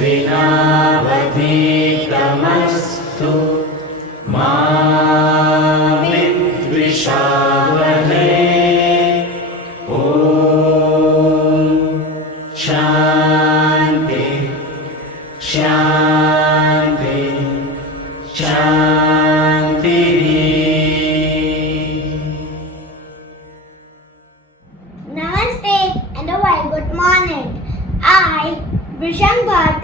स्विनावधीतमस्तु मा विद्विषावहै। ॐ शान्ति शान्ति शान्तिः। Namaste and a very good morning. I, Vrisham Bhatt,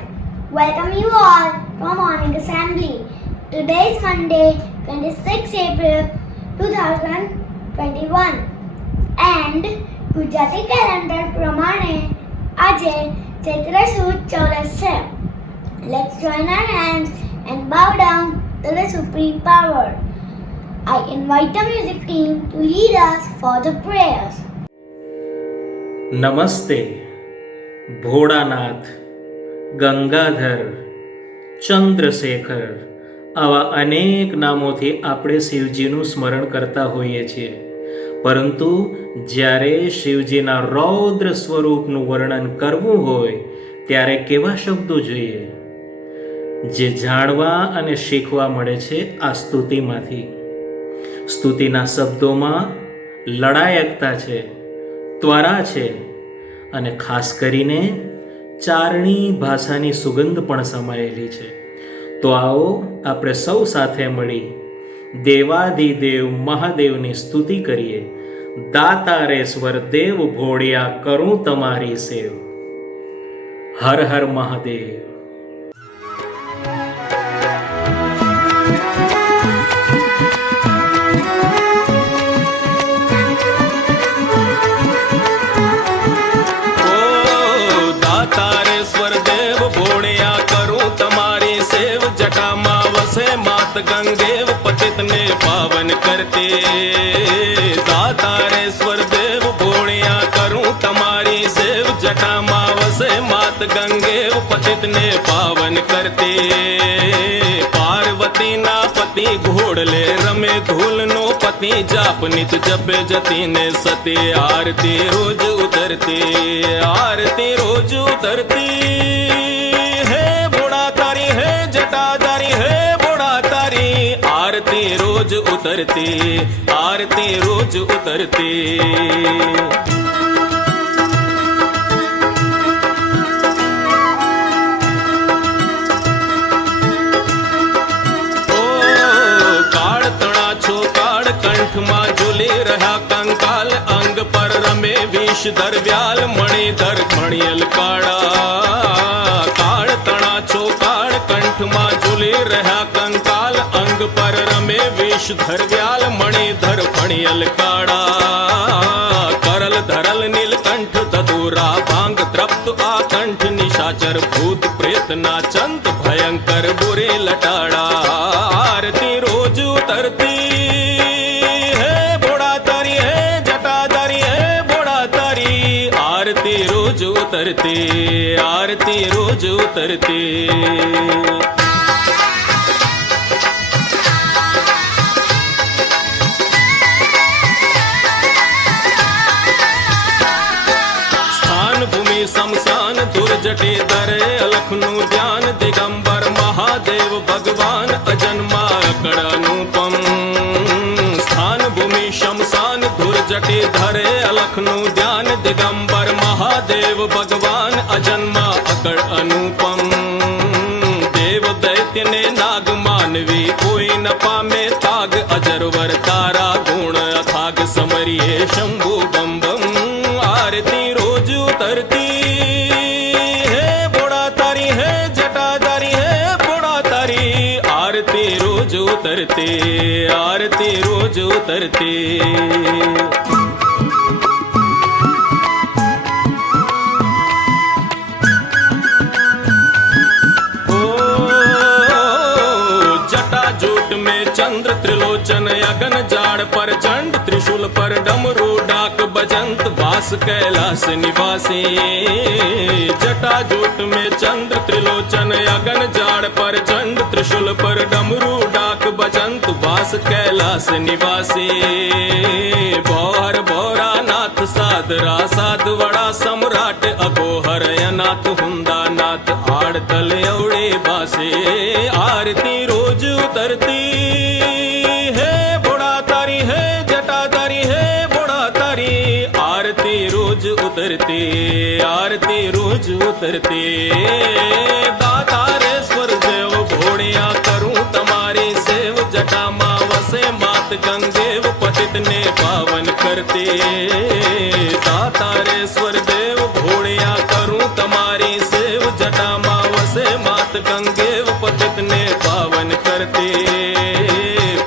welcome you all to our morning assembly. Today is Monday, 26 April 2021 and Gujarati calendar प्रमाणे આજે ચૈત્ર સુદ 14 છે. Let's join our hands and bow down to the supreme power. I invite the music team to lead us for the prayers. નમસ્તે ભોળાનાથ, ગંગાધર, ચંદ્રશેખર આવા અનેક નામોથી આપણે શિવજીનું સ્મરણ કરતા હોઈએ છીએ. પરંતુ જ્યારે શિવજીના રૌદ્ર સ્વરૂપનું વર્ણન કરવું હોય ત્યારે કેવા શબ્દો જોઈએ? જે જાણવા અને શીખવા મળે છે આ સ્તુતિમાંથી. સ્તુતિના શબ્દોમાં લડાયકતા છે, ત્વરા છે અને ખાસ કરીને ચારણી ભાષાની સુગંધ પણ સમાયેલી છે. તો આવો આપણે સૌ સાથે મળી દેવાધિદેવ મહાદેવની સ્તુતિ કરીએ. દાતારેશ્વર દેવ ભોળિયા કરું તમારી સેવ. હર હર મહાદેવ. मात गंगेव पतित ने पावन करते। दातारेश्वर देव भोळिया करूं तमारी सेव जटा मावसे मात गंगेव पतित ने पावन करते। पार्वती ना पति घोड़ले रमे धूल नो पति जाप नित जपे जती ने सती आरती रोज उतरती। आरती रोज उतरती है भोड़ा तारी है जटाधारी है आरती रोज उतरती। आरती रोज उतरती। ओ काड़ तणा छो काड़ कंठ मां झूली रहा कंकाल अंग पर रमे विषधर व्याल मणिधर मणियल काड़ा। काड़ तणा छो काड़ कंठ मां झूली रहा कंकाल अंग पर रमे विषधर व्याल मणिधर फणियल काड़ा। करल धरल नीलकंठ तदूरा भांग तृप्त आकंठ निशाचर भूत प्रेत नाचंत भयंकर बुरे लटाड़ा। आरती रोज उतरती है भोड़ा तारी है जटाधारी है भोड़ा तारी। आरती रोज उतरती। आरती रोज उतरती। शमशान दुर्जटे दरे अलखनु ध्यान दिगंबर महादेव भगवान अजन्मा अकड़ अनुपम। स्थान भूमि शमशान दुर्जटे धरे अलखनु ध्यान दिगंबर महादेव भगवान अजन्मा अकड़ अनुपम। देव दैत्य ने नाग मानवी कोई न पामे ताग अजरवर तारा गुण अथाग समरिये शंभु बम बम। आरती रोज उतरती उतरते। आरती रोज उतरते। ओ जटाजूट में चंद्र त्रिलोचन अगन जाड़ पर चंड त्रिशूल पर डमरू डाक बजंत वास कैलाश निवासी। जटाजूट में चंद्र त्रिलोचन अगन जाड़ पर चंड त्रिशूल पर डमरू डाक बजंत वास कैलाश निवासी। बौहर बौरा नाथ सादरा साधवड़ा सम्राट अगोहर अनाथ हुंदा नाथ पड़तल एवढे बासे आरती रोज उतरती है बोड़ा तारी है जटा तारी है बोड़ा तारी आरती रोज उतरती आरती रोज उतरती दातारेश्वर देव भोड़िया करूं तुम्हारी सेव जटा माँ वसे मात गंगेव पतित ने पावन करते दातारेश्वर देव भोड़िया करूं तुम्हारी सेव जटा माँ वसे मात गंगेव पतित ने पावन करते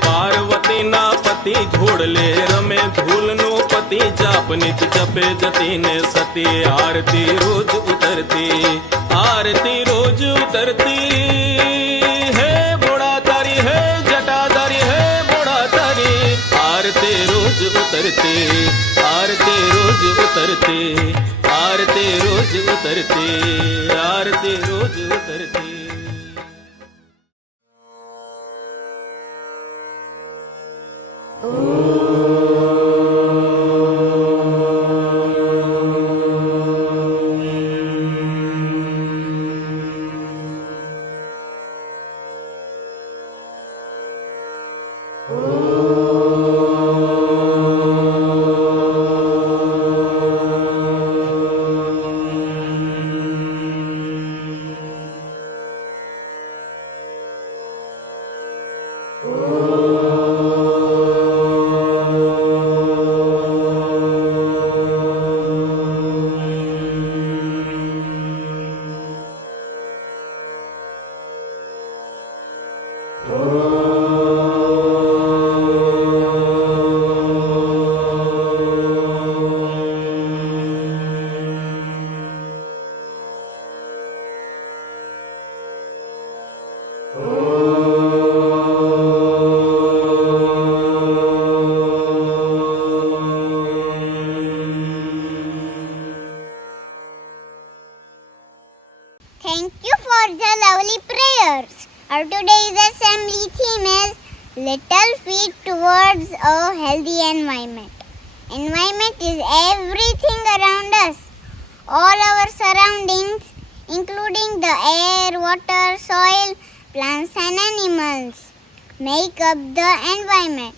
पार्वती ना पति घोड़ले रमे धूल नो पति जाप नित जपे जति ने सती आरती रोज उतरती आरती रोज उतरती है बोड़ा तारी है जटा तारी है बोड़ा तारी आरती रोज उतरती आरती रोज उतरती आरती रोज उतरती आरती रोज उतरती Thank you for the lovely prayers. Our today's assembly theme is Little Feet Towards a Healthy Environment. Environment is everything around us. All our surroundings, including the air, water, soil, plants and animals, make up the environment.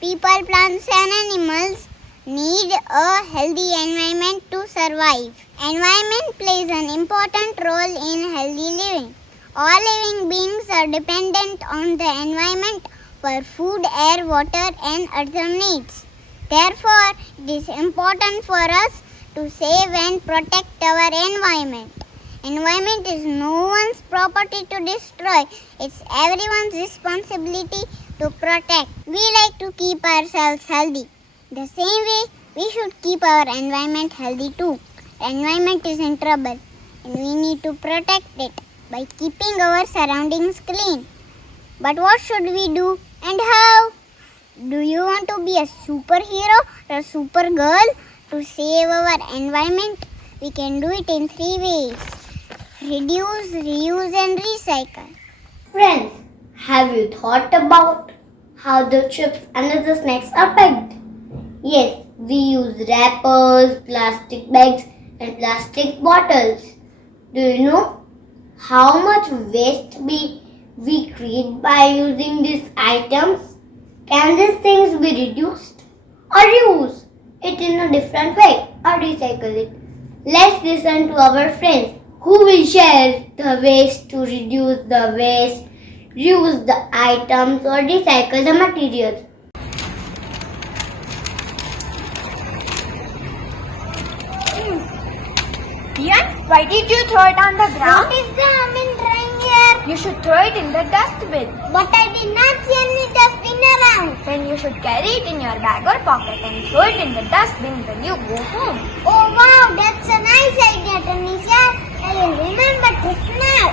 People, plants and animals need a healthy environment to survive. Environment plays an important role in healthy living. All living beings are dependent on the environment for food, air, water and other needs. Therefore, it is important for us to save and protect our environment. Environment is no one's property to destroy. It's everyone's responsibility to protect. We like to keep ourselves healthy. The same way, we should keep our environment healthy too. The environment is in trouble and we need to protect it by keeping our surroundings clean. But what should we do and how? Do you want to be a superhero or a supergirl to save our environment? We can do it in 3 ways. Reduce, reuse and recycle. Friends, have you thought about how the chips and the snacks are packed? Yes, we use wrappers, plastic bags and plastic bottles. Do you know how much waste we create by using these items? Can these things be reduced or use it in a different way or recycle it? Let's listen to our friends who will share the ways to reduce the waste, reuse the items or recycle the materials. Dian, why did you throw it on the ground? What is the oven drying here? You should throw it in the dustbin. But I did not see any dustbin around. Then you should carry it in your bag or pocket and throw it in the dustbin when you go home. Oh wow, that's a nice idea, Tanisha. I will remember this now.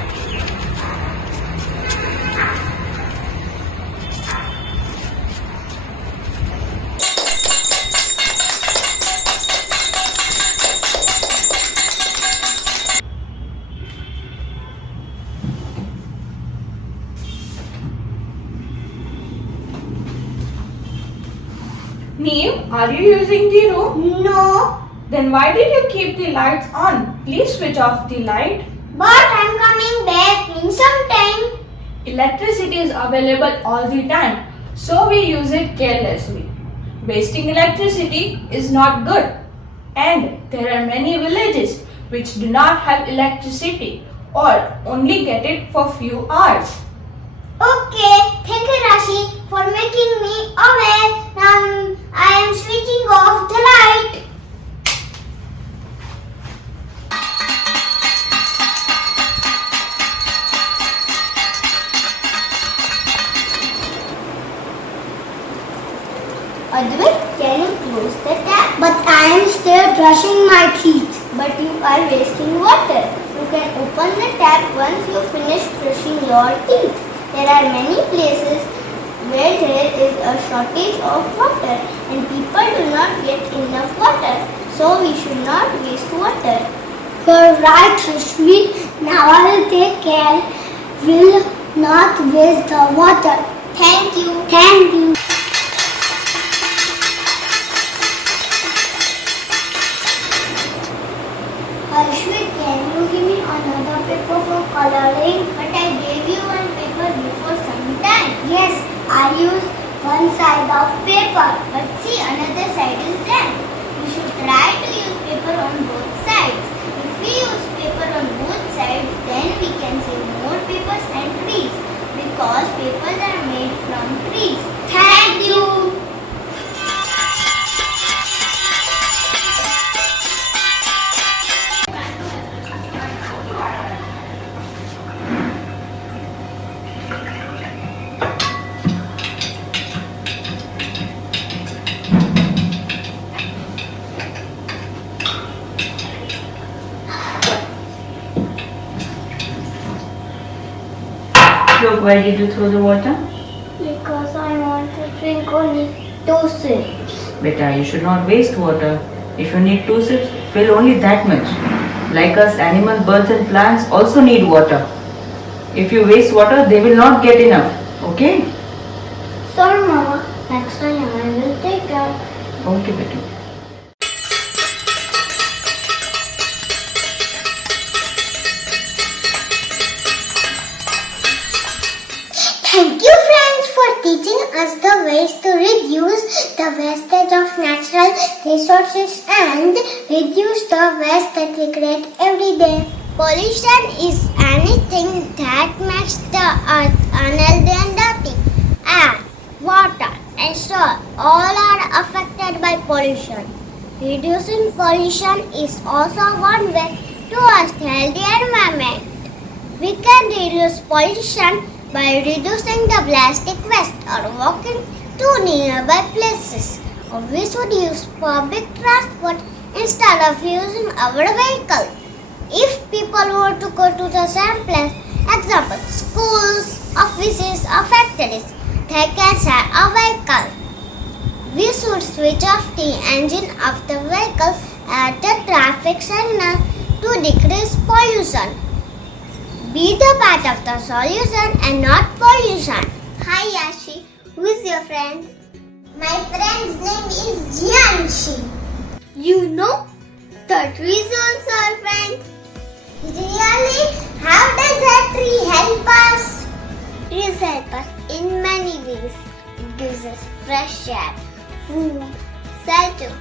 Neem, are you using the room? No, Then why did you keep the lights on? Please switch off the light. but I'm coming electricity is available all the time, so we use it carelessly. Wasting electricity is not good. And there are many villages which do not have electricity or only get it for few hours. Okay, thank you Rashi for making me aware. Now I am switching off the light. Advait, can you close the tap? But I am still brushing my teeth. But you are wasting water. You can open the tap once you finish brushing your teeth. There are many places where there is a shortage of water and people do not get enough water. So we should not waste water. You're right, Rashmi. Now I will take care. Will not waste the water. Thank you. Thank you. Ashwin, can you give me another paper for coloring? But I gave you one paper before some time. Yes, I used one side of paper. But see, another side is damp. We should try to use paper on both sides. If we use paper on both sides, then we can save more papers and trees. Because papers are made from trees. Thank you. Look, why did you throw the water? Because I want to drink only 2 sips. Beta, you should not waste water. If you need 2 sips, fill only that much. Like us, animals, birds and plants also need water. If you waste water, they will not get enough. Okay? Sorry, Mama. Next time I will take care. Okay, Beta. Thank you friends for teaching us the ways to reduce the wastage of natural resources and reduce the waste that we create every day. Pollution is anything that makes the earth unhealthy and dirty. Air, water and soil all are affected by pollution. Reducing pollution is also one way towards healthy environment. We can reduce pollution by reducing the plastic waste or walking to nearby places. Or we should use public transport instead of using our vehicle. If people were to go to the same place, example schools, offices or factories, they can share a vehicle. We should switch off the engine of the vehicle at the traffic signal to decrease pollution. Be the part of the solution and not pollution. Hi Yashi, who is your friend? My friend's name is Jianshi. You know, the tree is also our friend. Really? How does that tree help us? Trees help us in many ways. It gives us fresh air, food, shelter.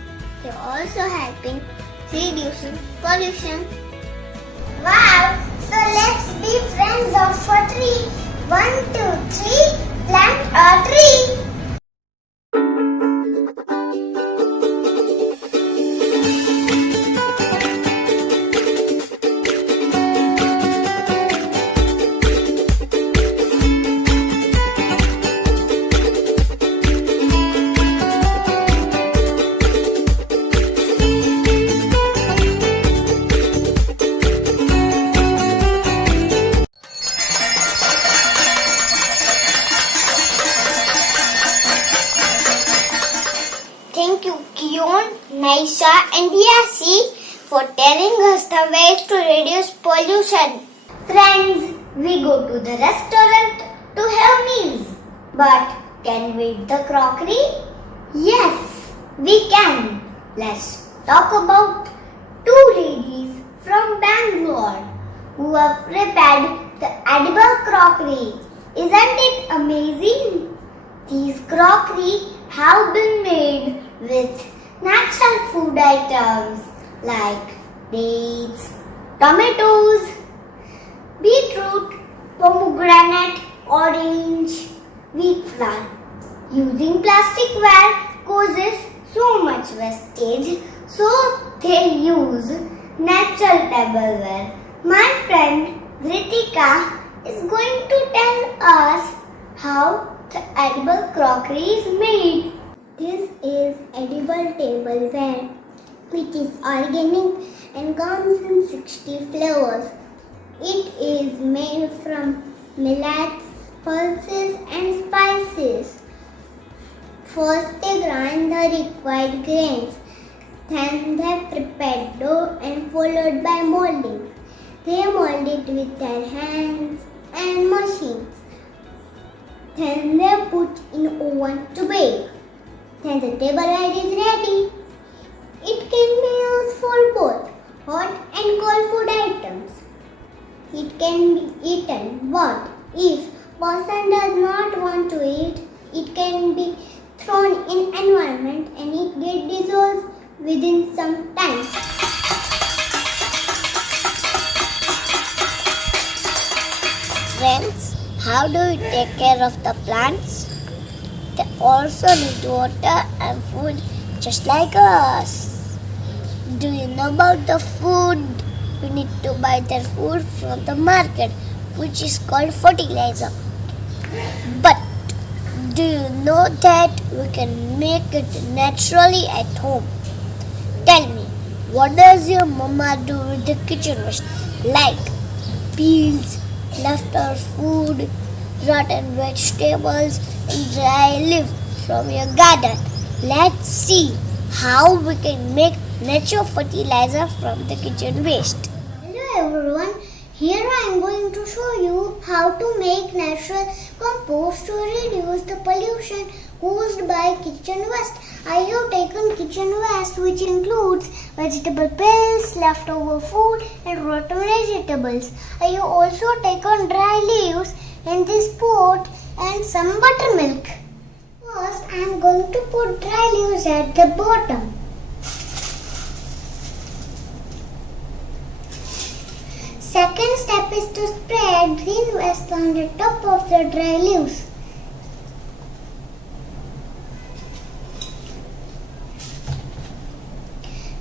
They also help in reducing pollution. Wow! So let's be friends of a tree. 1, 2, 3, plant a tree. Thank you, Kion, Naisha and Yasi for telling us the ways to reduce pollution. Friends, we go to the restaurant to have meals. But can we eat the crockery? Yes, we can. Let's talk about 2 ladies from Bangalore who have prepared the edible crockery. Isn't it amazing? These crockery have been made with natural food items like dates, tomatoes, beetroot, pomegranate, orange, wheat flour. Using plastic ware causes so much wastage, so they use natural tableware. My friend Ritika is going to tell us how the edible crockery is made. This is edible tableware, which is organic and comes in 60 flavors. It is made from millets, pulses and spices. First they grind the required grains, then they prepare dough and followed by molding. They mold it with their hands and machines. Then they put in oven to bake. Then the tableware is ready. It can be used for both hot and cold food items. It can be eaten, but if person does not want to eat, it can be thrown in environment and it get dissolved within some time. Friends, how do you take care of the plants? They also need water and food just like us. Do you know about the food? We need to buy their food from the market, which is called fertilizer. But do you know that we can make it naturally at home? Tell me, what does your mama do with the kitchen waste? Like peels, leftover food, rotten vegetables, and dry leaves from your garden. Let's see how we can make natural fertilizer from the kitchen waste. Hello everyone, here I am going to show you how to make natural compost to reduce the pollution caused by kitchen waste. I have taken kitchen waste, which includes vegetable peels, leftover food and rotten vegetables. I have also taken dry leaves in this pot and some buttermilk. First I am going to put dry leaves at the bottom. Second step is to spread green waste on the top of the dry leaves.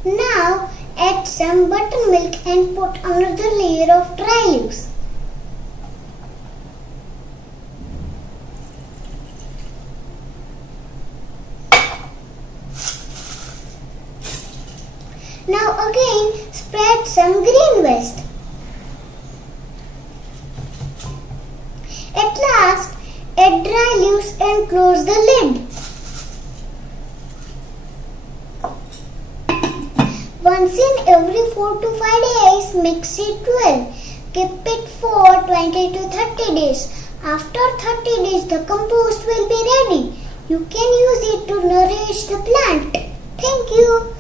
Now add some buttermilk and put another layer of dry leaves. Now again spread some green waste. At last, add dry leaves and close the lid. Once in every 4 to 5 days, mix it well. Keep it for 20 to 30 days. After 30 days, the compost will be ready. You can use it to nourish the plant. Thank you.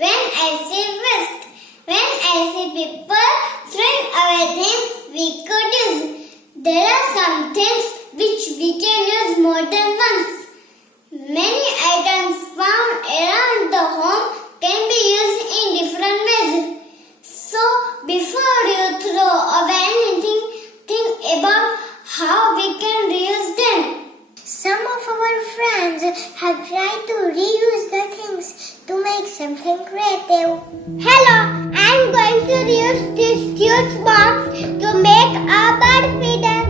When I see waste, when I see people throwing away things we could use, there are some things which we can use more than once. Many items found around the home can be used in different ways. So, before you throw away anything, think about how we can reuse them. Some of our friends have tried to reuse the things to make something creative. Hello, I am going to reuse this juice box to make a bird feeder.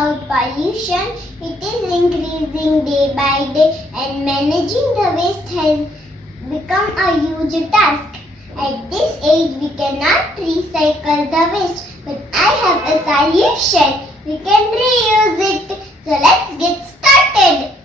about pollution, it is increasing day by day and managing the waste has become a huge task. At this age, we cannot recycle the waste, but I have a solution. We can reuse it. So let's get started.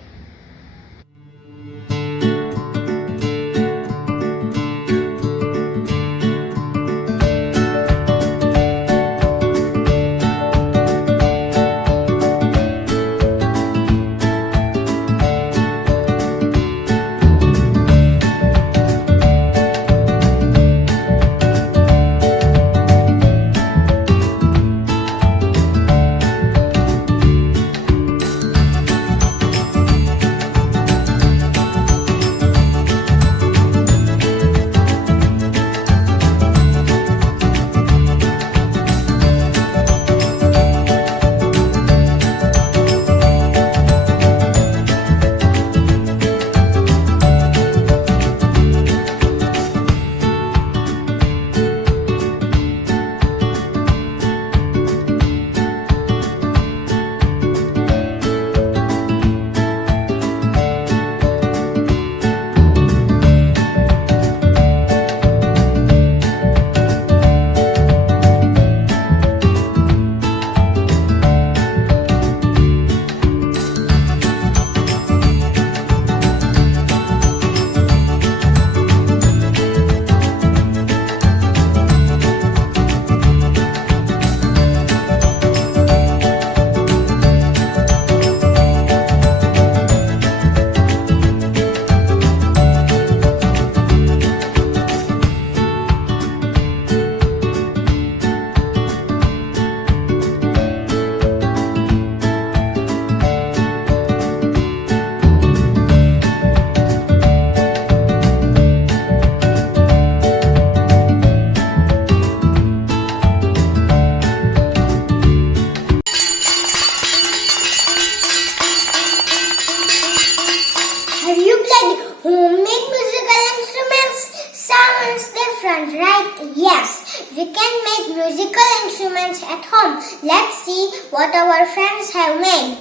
Have you played homemade musical instruments? Sounds different, right? Yes, we can make musical instruments at home. Let's see what our friends have made.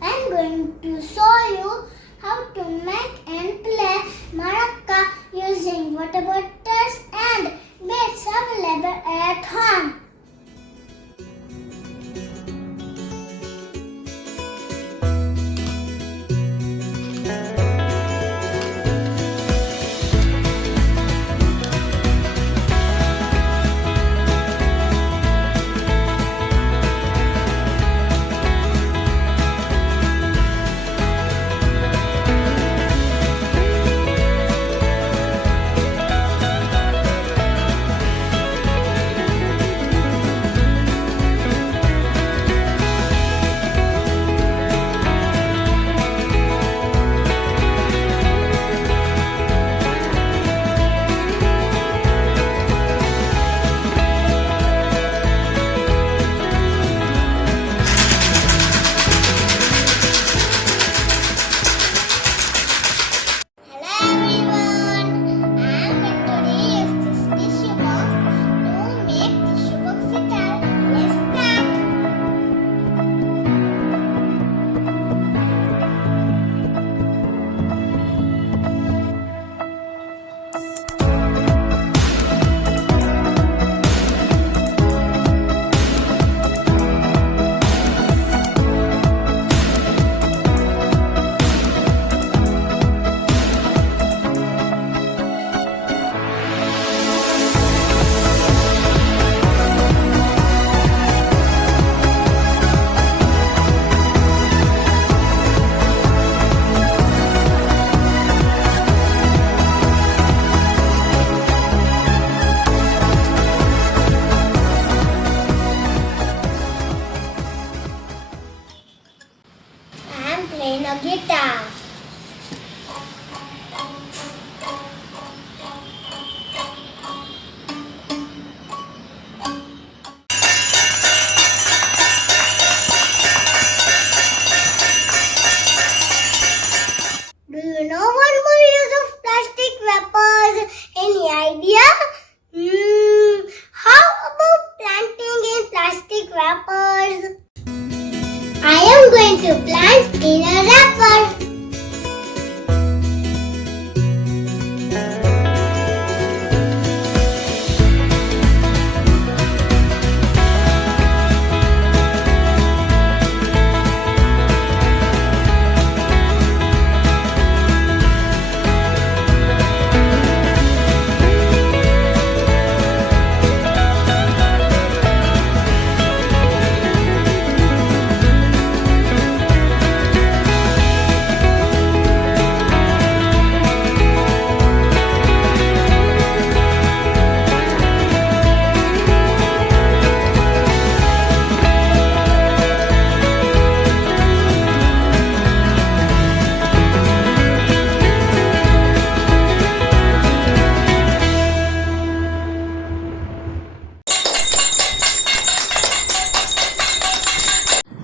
I'm going to show you how to make and play maraca using water bottles and bits available at home. guitar. Do you know one more use of plastic wrappers? Any idea? How about planting in plastic wrappers? I going to plant in a wrapper.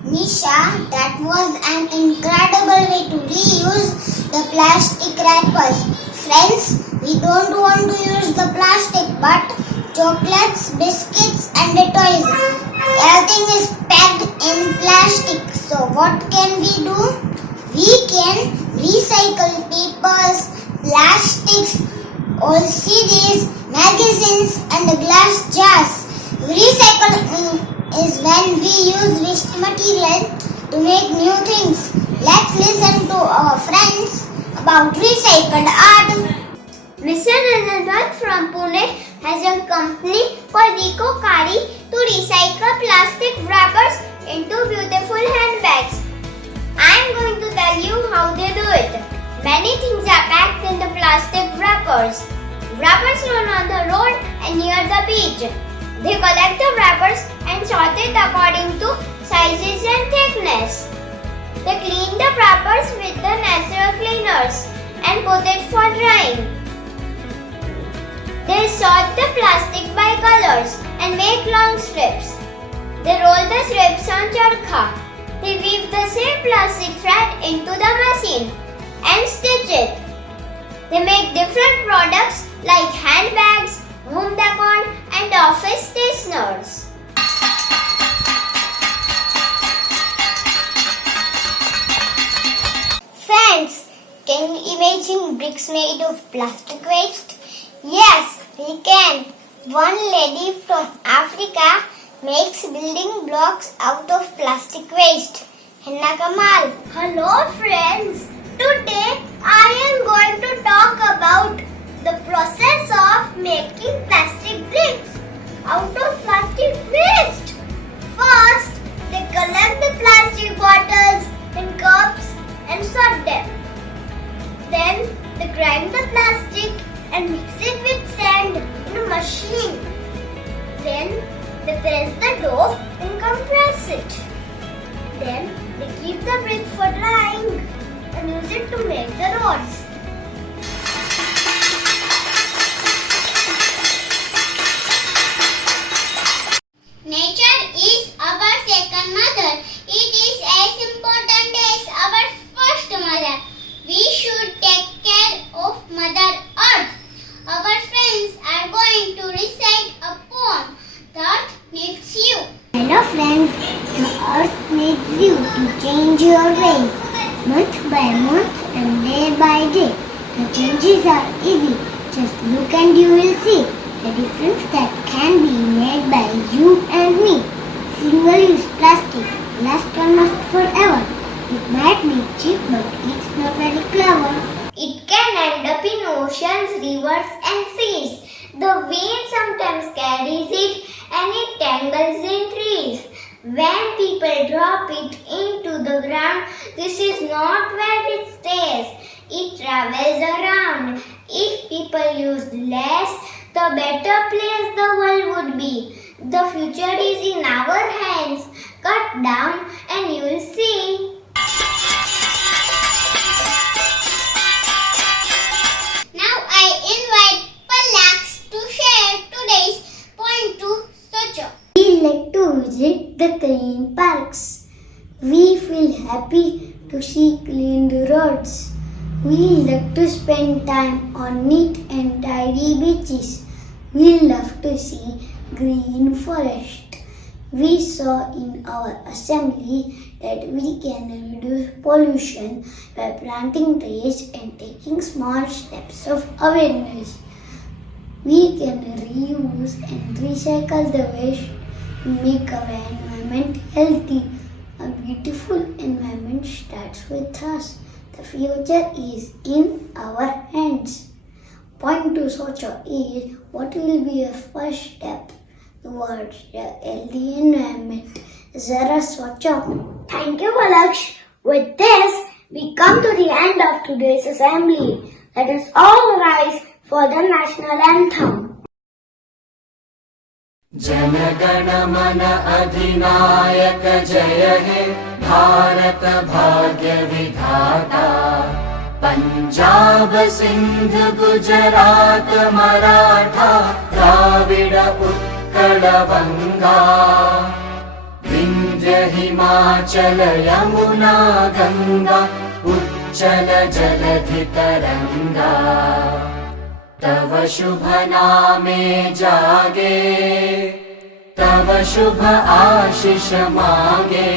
Nisha, that was an incredible way to reuse the plastic wrappers. Friends, we don't want to use the plastic but chocolates, biscuits and the toys. Everything is packed in plastic. So what can we do? We can recycle papers, plastics, old CDs, magazines and the glass jars. Recycling is when we use waste material to make new things. Let's listen to our friends about recycled art. Mr. Anand from Pune has a company called EcoCari to recycle plastic wrappers into beautiful handbags. I am going to tell you how they do it. Many things are packed in the plastic wrappers. Wrappers run on the road and near the beach. They collect the wrappers and sort it according to sizes and thickness. They clean the wrappers with the natural cleaners and put it for drying. They sort the plastic by colors and make long strips. They roll the strips on charkha. They weave the same plastic thread into the machine and stitch it. They make different products like handbags, home decor and office stationers. Friends, can you imagine bricks made of plastic waste? Yes, we can. One lady from Africa makes building blocks out of plastic waste. Henna Kamal. Hello friends, today I am going to talk about the process of making plastic bricks out of plastic waste. First, they collect the plastic bottles and cups and sort them. Then they grind the plastic and mix it with sand in a machine. Then they press the dough and compress it. Then they keep the brick for drying and use it to make the rods. Nature is our second mother. It is as important as our first mother. We should take care of Mother Earth. Our friends are going to recite a poem. The earth needs you. Hello friends, the earth needs you to change your ways. Month by month and day by day. The changes are easy. Just look and you will see the difference that can be made by you and me. Single-use plastic lasts almost forever. It might be cheap but it's not very clever. It can end up in oceans, rivers and seas. The wind sometimes carries it and it tangles in trees. When people drop it into the ground, this is not where it stays. It travels around. If people used less, the better place the world would be. The future is in our hands. Cut down and you will see. Now I invite Palax to share today's point to Socho. We like to visit the clean parks. We feel happy to see cleaned roads. We love to spend time on neat and tidy beaches. We love to see green forest. We saw in our assembly that we can reduce pollution by planting trees and taking small steps of awareness. We can reuse and recycle the waste to make our environment healthy. A beautiful environment starts with us. The future is in our hands. Point to Socha is what will be a first step towards a healthy environment. Zara Socha. Thank you, Balaksh. With this, we come to the end of today's assembly. Let us all rise for the national anthem. जनगण मन अधिनायक जय हे भारत भाग्य विधाता पंजाब सिंध गुजरात मराठा द्राविड उत्कल बंगा विंध्य हिमाचल यमुना गंगा उच्चल जलधि तरंगा तव शुभ नामे जागे तव शुभ आशीष मांगे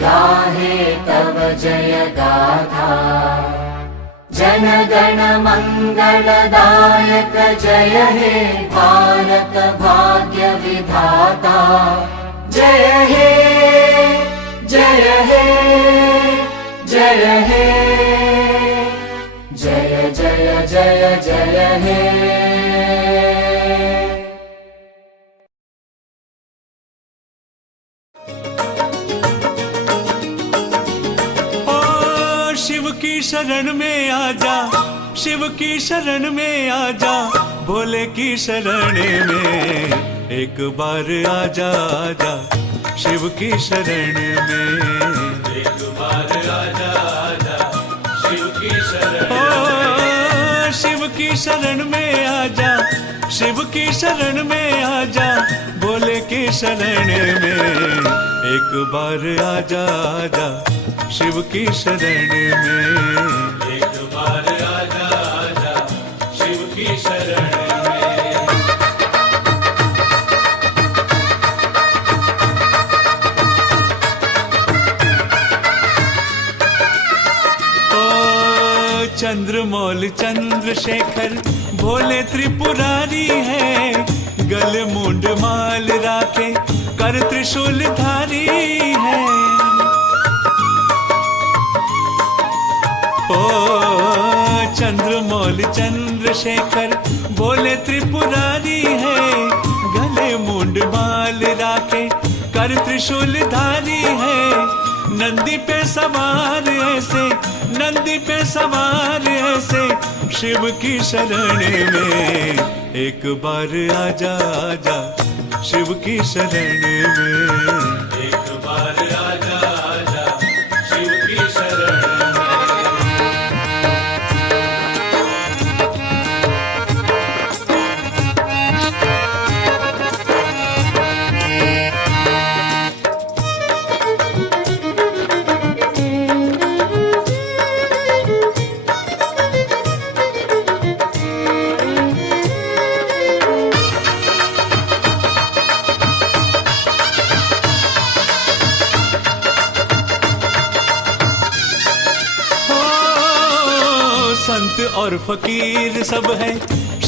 गाहे तव जय गाथा जन गण मंगलदायक जय हे भारत भाग्य विधाता जय हे जय हे जय हे जय जय जय जय हे ओ शिव की शरण में आजा शिव की शरण में आजा भोले की शरण में एक बार आजा आजा शिव की शरण में एक बार आजा आजा शिव की शरण ओ शिव की शरण में आजा शिव की शरण में आजा भोले की शरण में एक बार आजा आजा शिव की शरण में एक बार आजा आजा शिव की शरण में चंद्रमौल चंद्रशेखर भोले त्रिपुरारी है गल मुंड माल राखे कर त्रिशूल धारी है ओ चंद्रमौल चंद्रशेखर भोले त्रिपुरारी है गले मुंड माल राखे कर त्रिशूल धारी है नंदी पे सवार ऐसे नंदी पे सवार ऐसे शिव की शरण में एक बार आजा आजा शिव की शरण में एक बार आजा आजा शिव की शरण और फकीर सब है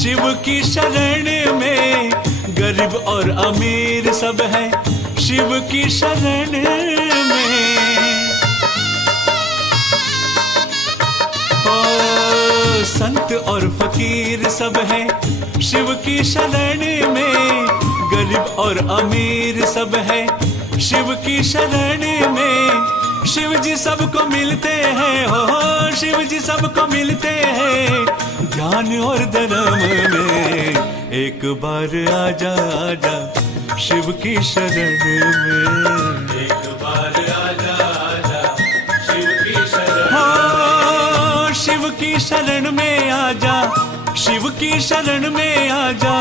शिव की शरण में गरीब और अमीर सब है शिव की शरण में ओ संत और फकीर सब है शिव की शरण में गरीब और अमीर सब है शिव की शरण में शिव जी सबको मिलते हैं हो शिव जी सबको मिलते हैं ज्ञान और धर्म में एक बार आजा आजा शिव की शरण में एक बार आजा आजा शिव की शरण हो शिव की शरण में आजा शिव की शरण में आजा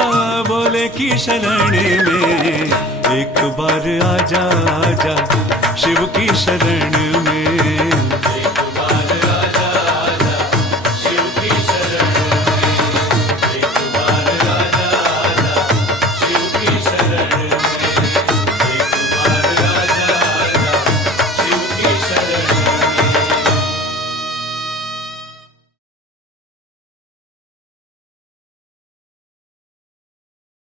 भोले की शरण में एक बार आजा आजा शिव की शरण में